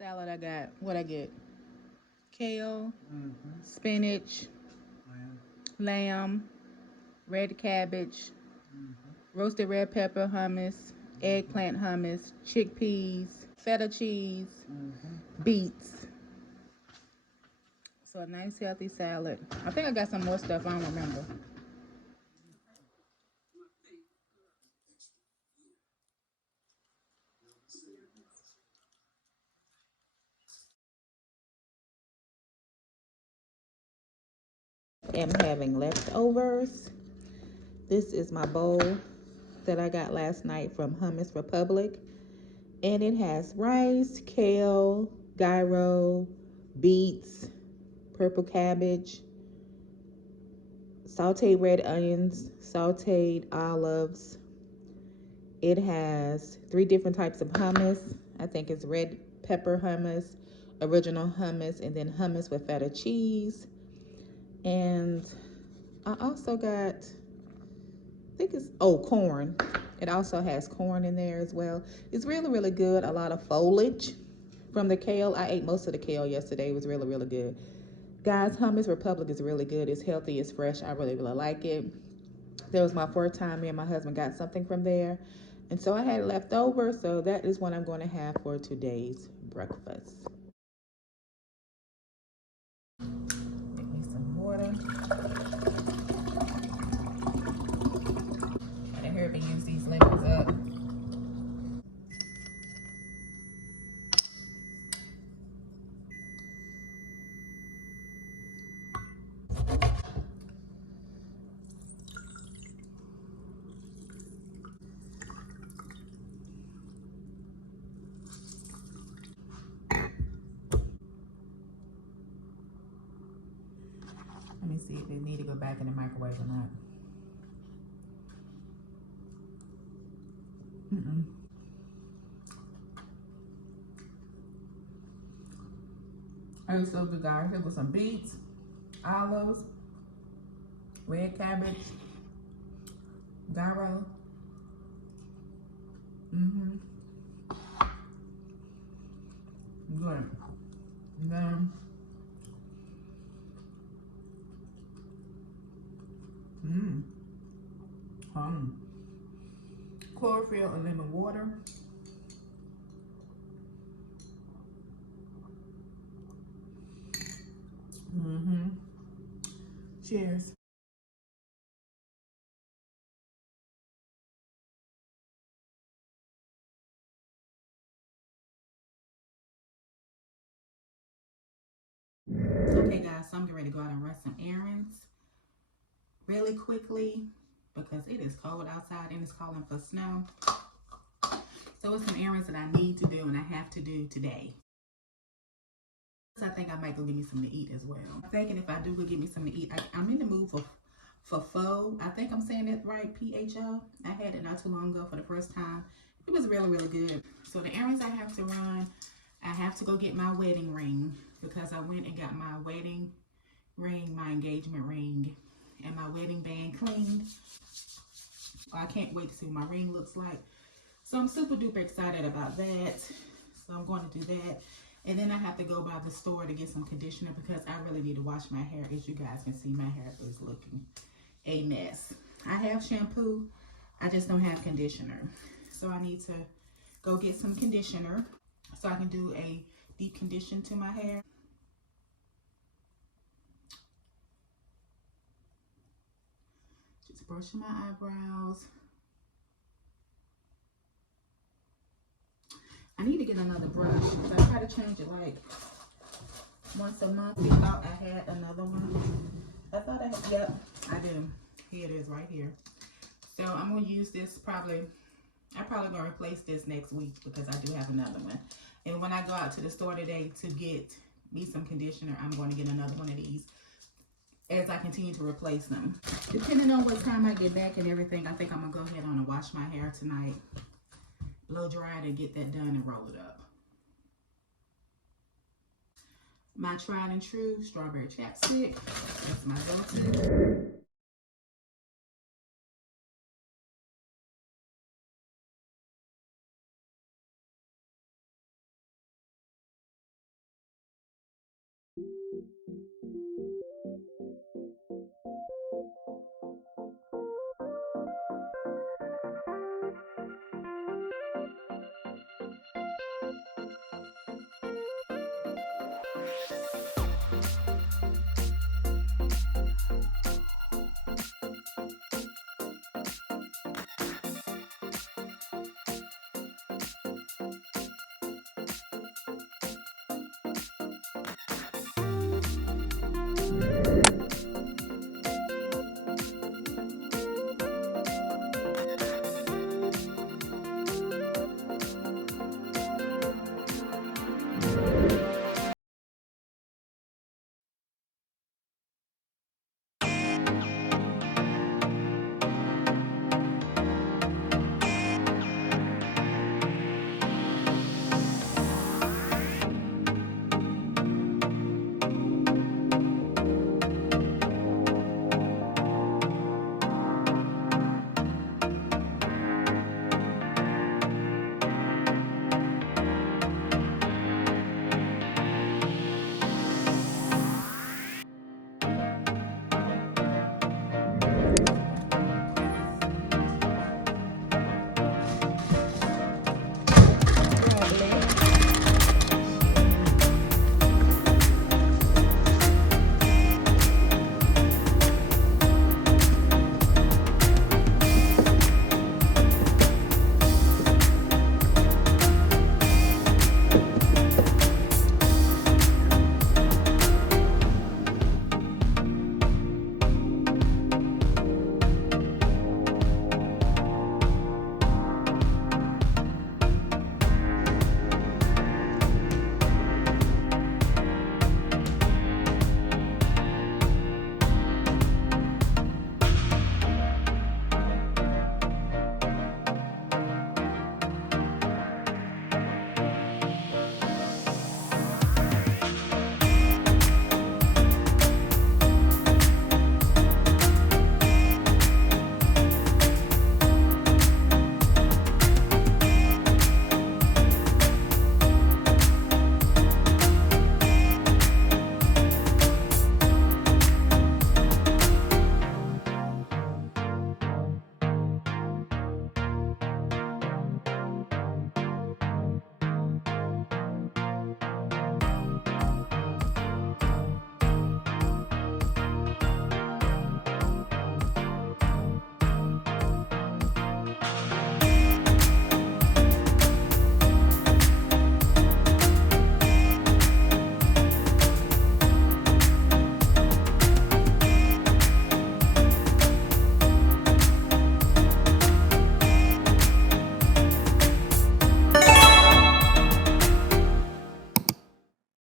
Salad I got, what I get? Kale, spinach, lamb, red cabbage, roasted red pepper hummus, eggplant hummus, chickpeas, feta cheese, beets. So a nice healthy salad. I think I got some more stuff, I don't remember. I'm having leftovers. This is my bowl that I got last night from Hummus Republic. And it has rice, kale, gyro, beets, purple cabbage, sauteed red onions, sauteed olives. It has 3 different types of hummus. I think it's red pepper hummus, original hummus, and then hummus with feta cheese. And I also got, I think it's, corn. It also has corn in there as well. It's really, really good. A lot of foliage from the kale. I ate most of the kale yesterday. It was really, really good. Guys, Hummus Republic is really good. It's healthy, it's fresh. I really, really like it. There was my first time me and my husband got something from there. And so I had it left over. So that is what I'm going to have for today's breakfast. Make me some water. I didn't hear me use these lemons up. Let me see if it need to go back in the microwave or not. It's so good, guys. Here with some beets, olives, red cabbage, gyro. Good. And then, chlorophyll and lemon water. Cheers. Okay, guys, so I'm getting ready to go out and run some errands really quickly because it is cold outside and it's calling for snow. So it's some errands that I need to do and I have to do today. I think I might go get me something to eat as well. I'm thinking if I do go get me something to eat, I'm in the mood for pho. I think I'm saying that right, P-H-O. I had it not too long ago for the first time. It was really, really good. So the errands I have to run, I have to go get my wedding ring because I went and got my wedding ring, my engagement ring, and my wedding band cleaned. I can't wait to see what my ring looks like. So I'm super duper excited about that. So I'm going to do that. And then I have to go by the store to get some conditioner because I really need to wash my hair. As you guys can see, my hair is looking a mess. I have shampoo. I just don't have conditioner. So I need to go get some conditioner so I can do a deep condition to my hair. Just brushing my eyebrows. I need to get another brush. So I try to change it like once a month. I thought I had another one. I thought I had, yep, I do. Here it is right here. So I'm going to use this I'm probably going to replace this next week because I do have another one. And when I go out to the store today to get me some conditioner, I'm going to get another one of these as I continue to replace them. Depending on what time I get back and everything, I think I'm going to go ahead on and wash my hair tonight. Blow dry it and get that done and roll it up. My tried and true strawberry chapstick. That's my go-to.